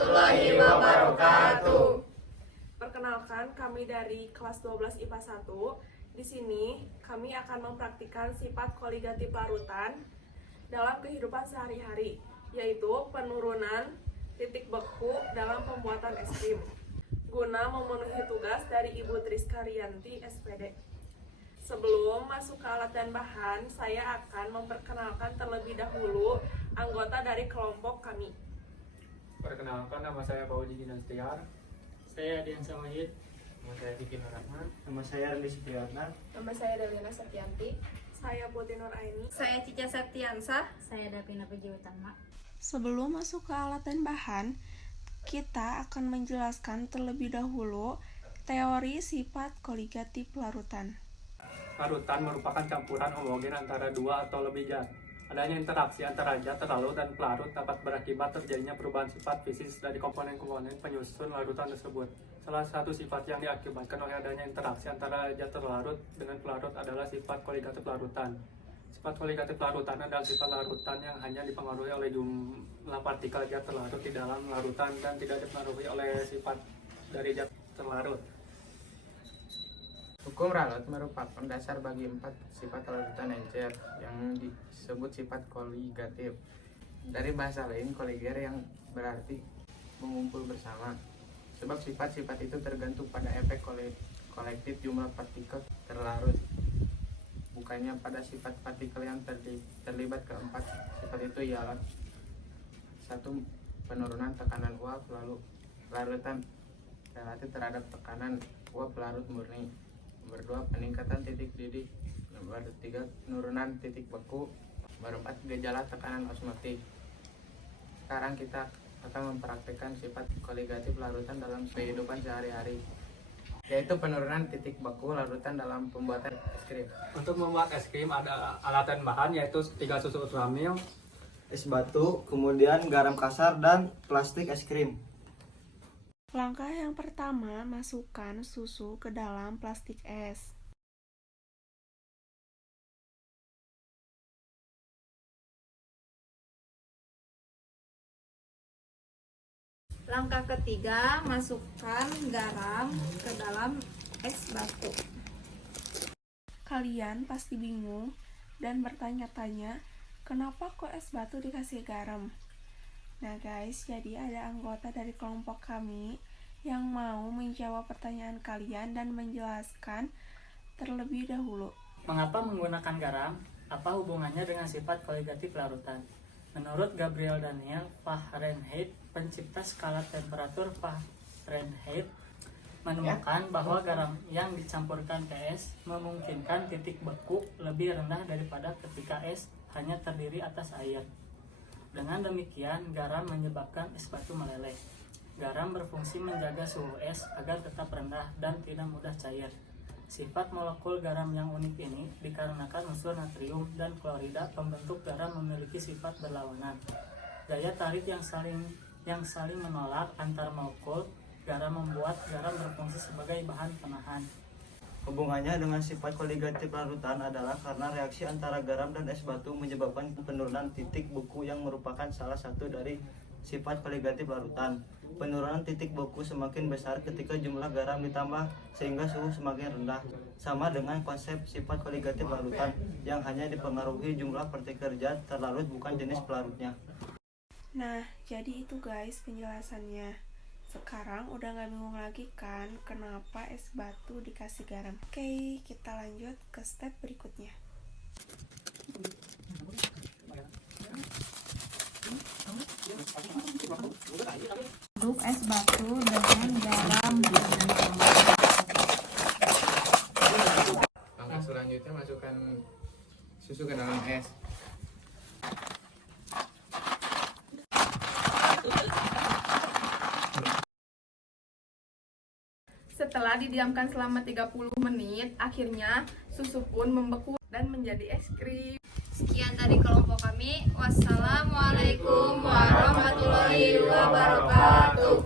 warahmatullahi wabarakatuh. Perkenalkan, kami dari kelas 12 IPA 1. Di sini kami akan mempraktikkan sifat koligatif larutan dalam kehidupan sehari-hari, yaitu penurunan titik beku dalam pembuatan es krim guna memenuhi tugas dari Ibu Triska Rianti, SPD. Sebelum masuk ke alat dan bahan, saya akan memperkenalkan terlebih dahulu anggota dari kelompok kami. Perkenalkan, nama saya Pauli Dinastiar. Saya Dian Samahid. Nama saya Diki Nurahman. Nama saya Rili Setiana. Nama saya Deliana Septianti. Saya Putri Nur Aini. Saya Cica Septiansa. Saya Davina Pujiutama. Sebelum masuk ke alat dan bahan, kita akan menjelaskan terlebih dahulu teori sifat koligatif larutan. Larutan merupakan campuran homogen antara dua atau lebih zat. Adanya interaksi antara zat terlarut dan pelarut dapat berakibat terjadinya perubahan sifat fisik dari komponen-komponen penyusun larutan tersebut. Salah satu sifat yang diakibatkan oleh adanya interaksi antara zat terlarut dengan pelarut adalah sifat koligatif larutan. Sifat koligatif larutan adalah sifat larutan yang hanya dipengaruhi oleh jumlah partikel zat terlarut di dalam larutan dan tidak dipengaruhi oleh sifat dari zat terlarut. Hukum Ralut merupakan dasar bagi 4 sifat larutan encer yang disebut sifat koligatif. Dari bahasa lain, koliger yang berarti mengumpul bersama. Sebab sifat-sifat itu tergantung pada efek kolektif jumlah partikel terlarut, bukannya pada sifat partikel yang terlibat. Keempat sifat itu ialah: 1. Penurunan tekanan uap larutan relatif terhadap tekanan uap larut murni. Nomor 2, peningkatan titik didih. Nomor 3, penurunan titik beku. Nomor 4, gejala tekanan osmotik. Sekarang kita akan mempraktikkan sifat koligatif larutan dalam kehidupan sehari-hari, yaitu penurunan titik beku larutan dalam pembuatan es krim. Untuk membuat es krim ada alat dan bahan, yaitu 3 susu ultramil, Es batu, kemudian garam kasar dan plastik es krim. Langkah yang pertama, masukkan susu ke dalam plastik es. Langkah ketiga, masukkan garam ke dalam es batu. Kalian pasti bingung dan bertanya-tanya, kenapa kok es batu dikasih garam? Nah guys, jadi ada anggota dari kelompok kami yang mau menjawab pertanyaan kalian dan menjelaskan terlebih dahulu. Mengapa menggunakan garam? Apa hubungannya dengan sifat koligatif larutan? Menurut Gabriel Daniel Fahrenheit, pencipta skala temperatur Fahrenheit, menemukan bahwa garam yang dicampurkan ke es memungkinkan titik beku lebih rendah daripada ketika es hanya terdiri atas air. Dengan demikian, garam menyebabkan es batu meleleh. Garam berfungsi menjaga suhu es agar tetap rendah dan tidak mudah cair. Sifat molekul garam yang unik ini dikarenakan unsur natrium dan klorida pembentuk garam memiliki sifat berlawanan. Daya tarik yang saling menolak antar molekul garam membuat garam berfungsi sebagai bahan penahan. Hubungannya dengan sifat koligatif larutan adalah karena reaksi antara garam dan es batu menyebabkan penurunan titik beku yang merupakan salah satu dari sifat koligatif larutan. Penurunan titik beku semakin besar ketika jumlah garam ditambah sehingga suhu semakin rendah. Sama dengan konsep sifat koligatif larutan yang hanya dipengaruhi jumlah partikel zat terlarut bukan jenis pelarutnya. Nah, jadi itu guys penjelasannya. Sekarang udah gak bingung lagi kan kenapa es batu dikasih garam. Oke, kita lanjut ke step berikutnya. Aduk es batu dengan garam. Langkah selanjutnya, masukkan susu ke dalam es. Setelah didiamkan selama 30 menit, akhirnya susu pun membeku dan menjadi es krim. Sekian dari kelompok kami. Wassalamualaikum warahmatullahi wabarakatuh.